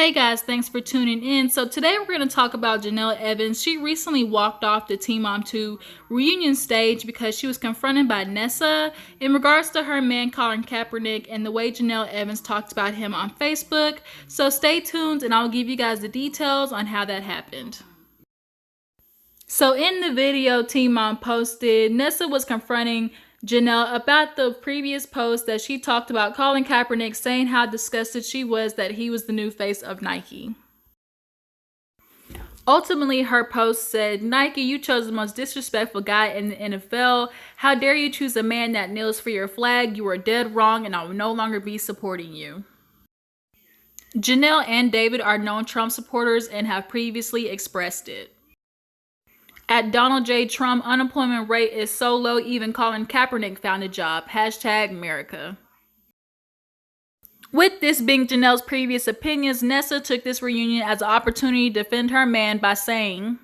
Hey guys, thanks for tuning in. So today we're going to talk about Jenelle Evans. She recently walked off the Teen Mom 2 reunion stage because she was confronted by Nessa in regards to her man Colin Kaepernick and the way Jenelle Evans talked about him on Facebook. So stay tuned and I'll give you guys the details on how that happened. So in the video Teen Mom posted, Nessa was confronting Jenelle about the previous post that she talked about Colin Kaepernick, saying how disgusted she was that he was the new face of Nike. Ultimately, her post said, "Nike, you chose the most disrespectful guy in the NFL. How dare you choose a man that kneels for your flag? You are dead wrong and I will no longer be supporting you." Jenelle and David are known Trump supporters and have previously expressed it. At Donald J. Trump, unemployment rate is so low even Colin Kaepernick found a job. #America. With this being Jenelle's previous opinions, Nessa took this reunion as an opportunity to defend her man by saying,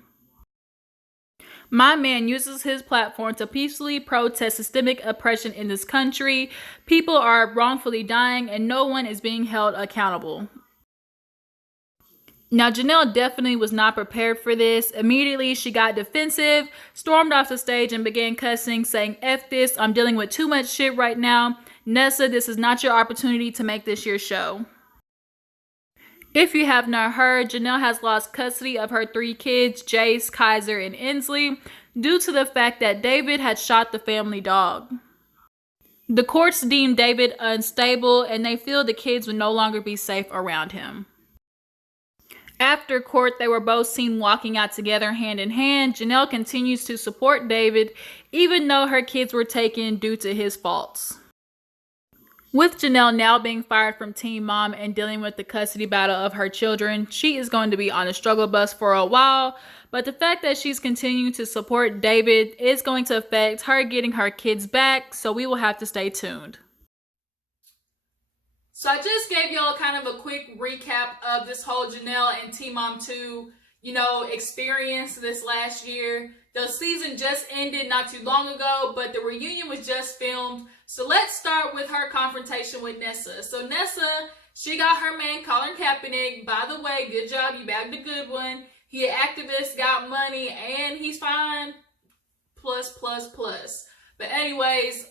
"My man uses his platform to peacefully protest systemic oppression in this country. People are wrongfully dying and no one is being held accountable." Now, Jenelle definitely was not prepared for this. Immediately, she got defensive, stormed off the stage, and began cussing, saying, "F this, I'm dealing with too much shit right now. Nessa, this is not your opportunity to make this your show." If you have not heard, Jenelle has lost custody of her 3 kids, Jace, Kaiser, and Inslee, due to the fact that David had shot the family dog. The courts deemed David unstable, and they feel the kids would no longer be safe around him. After court, they were both seen walking out together hand in hand. Jenelle continues to support David, even though her kids were taken due to his faults. With Jenelle now being fired from Teen Mom and dealing with the custody battle of her children, she is going to be on a struggle bus for a while, but the fact that she's continuing to support David is going to affect her getting her kids back, so we will have to stay tuned. So I just gave y'all kind of a quick recap of this whole Jenelle and Teen Mom 2, experience this last year. The season just ended not too long ago, but the reunion was just filmed. So let's start with her confrontation with Nessa. So Nessa, she got her man Colin Kaepernick. By the way, good job, you bagged a good one. He an activist, got money, and he's fine. Plus. But anyways,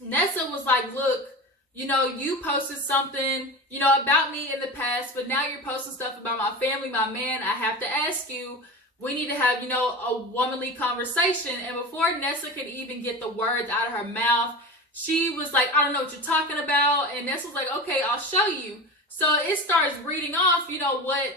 Nessa was like, "Look, you posted something, about me in the past, but now you're posting stuff about my family, my man. I have to ask you, we need to have, a womanly conversation." And before Nessa could even get the words out of her mouth, she was like, "I don't know what you're talking about." And Nessa was like, "Okay, I'll show you." So it starts reading off, what,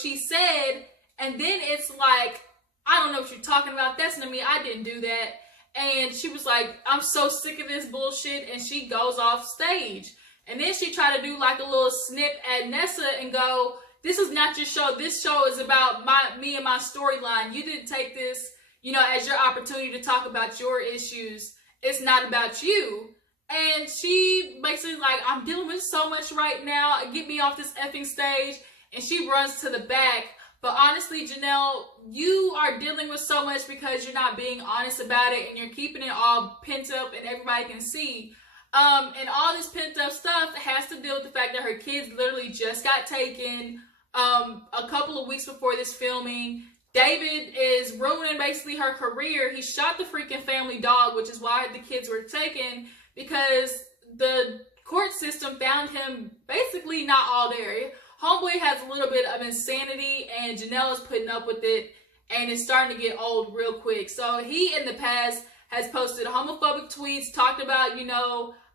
she said. And then it's like, "I don't know what you're talking about. That's not me. I didn't do that." And she was like, "I'm so sick of this bullshit." And she goes off stage. And then she tried to do like a little snip at Nessa and go, "This is not your show. This show is about me and my storyline. You didn't take this, as your opportunity to talk about your issues. It's not about you." And she basically like, "I'm dealing with so much right now. Get me off this effing stage." And she runs to the back. But honestly, Jenelle, you are dealing with so much because you're not being honest about it and you're keeping it all pent up and everybody can see. And all this pent up stuff has to do with the fact that her kids literally just got taken a couple of weeks before this filming. David is ruining basically her career. He shot the freaking family dog, which is why the kids were taken, because the court system found him basically not all there. Homeboy has a little bit of insanity and Jenelle is putting up with it, and it's starting to get old real quick. So he in the past has posted homophobic tweets, talked about,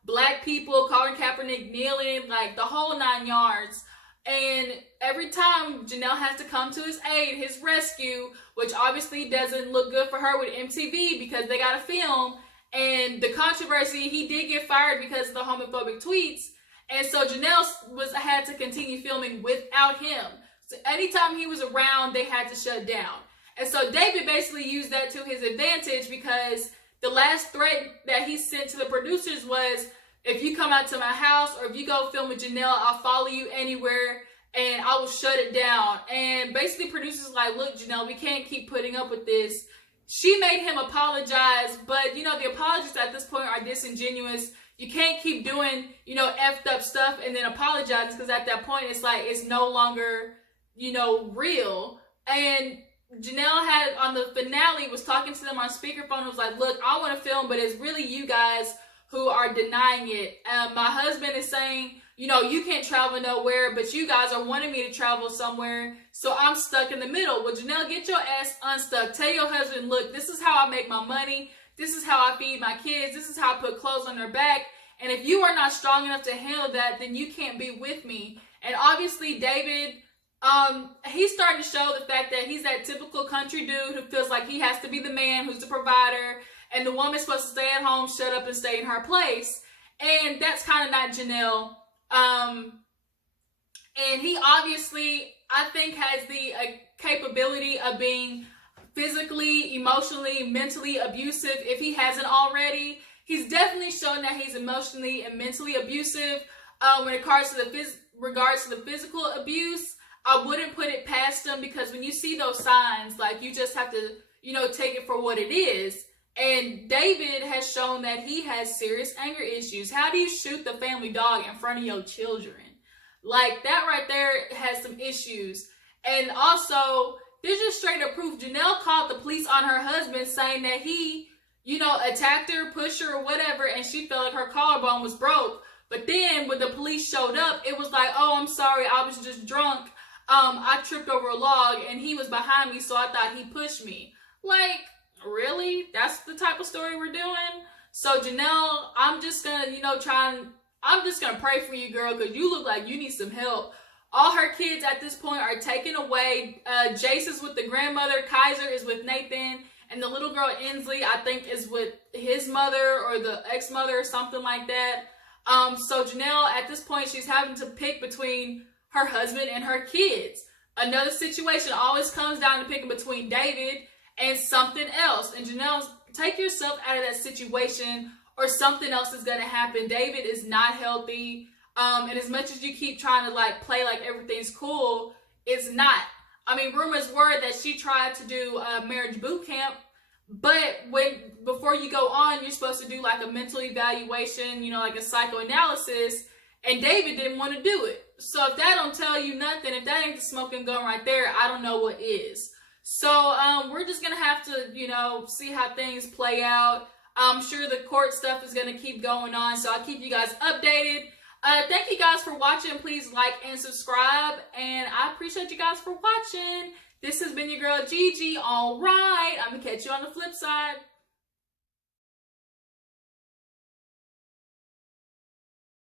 black people, Colin Kaepernick kneeling, like the whole 9 yards. And every time Jenelle has to come to his aid, his rescue, which obviously doesn't look good for her with MTV because they got to film. And the controversy, he did get fired because of the homophobic tweets. And so Jenelle had to continue filming without him. So anytime he was around, they had to shut down. And so David basically used that to his advantage, because the last threat that he sent to the producers was, "If you come out to my house or if you go film with Jenelle, I'll follow you anywhere and I will shut it down." And basically producers like, "Look, Jenelle, we can't keep putting up with this." She made him apologize, but the apologies at this point are disingenuous. You can't keep doing, you know, effed up stuff and then apologizing, because at that point it's like it's no longer, you know, real. And Jenelle had on the finale was talking to them on speakerphone and was like, look, I want to film, but it's really you guys who are denying it. My husband is saying, you know, you can't travel nowhere, but you guys are wanting me to travel somewhere, so I'm stuck in the middle. Well, Jenelle, get your ass unstuck. Tell your husband, look, this is how I make my money. This is how I feed my kids. This is how I put clothes on their back. And if you are not strong enough to handle that, then you can't be with me. And obviously, David, he's starting to show the fact that he's that typical country dude who feels like he has to be the man who's the provider, and the woman's supposed to stay at home, shut up, and stay in her place. And that's kind of not Jenelle. And he obviously, I think, has the capability of being physically, emotionally, mentally abusive if he hasn't already. He's definitely shown that he's emotionally and mentally abusive. When it comes to the physical abuse, I wouldn't put it past him, because when you see those signs, like, you just have to, you know, take it for what it is. And David has shown that he has serious anger issues. How do you shoot the family dog in front of your children? Like, that right there has some issues. And also, there's just straight up proof. Jenelle called the police on her husband, saying that he, you know, attacked her, pushed her, or whatever, and she felt like her collarbone was broke. But then when the police showed up, it was like, oh, I'm sorry, I was just drunk. I tripped over a log and he was behind me, so I thought he pushed me. Like, really? That's the type of story we're doing? So Jenelle, I'm just gonna, you know, I'm just gonna pray for you, girl, because you look like you need some help. All her kids at this point are taken away. Jace is with the grandmother, Kaiser is with Nathan, and the little girl Inslee, I think, is with his mother or the ex-mother or something like that. So Jenelle, at this point, she's having to pick between her husband and her kids. Another situation always comes down to picking between David and something else. And Jenelle, take yourself out of that situation, or something else is going to happen. David is not healthy. And as much as you keep trying to like play like everything's cool, it's not. I mean, rumors were that she tried to do a marriage boot camp, but before you go on, you're supposed to do like a mental evaluation, you know, like a psychoanalysis, and David didn't want to do it. So if that don't tell you nothing, if that ain't the smoking gun right there, I don't know what is. So we're just gonna have to, you know, see how things play out. I'm sure the court stuff is gonna keep going on, so I'll keep you guys updated. Thank you guys for watching. Please like and subscribe, and I appreciate you guys for watching. This has been your girl Gigi. All right, I'm gonna catch you on the flip side.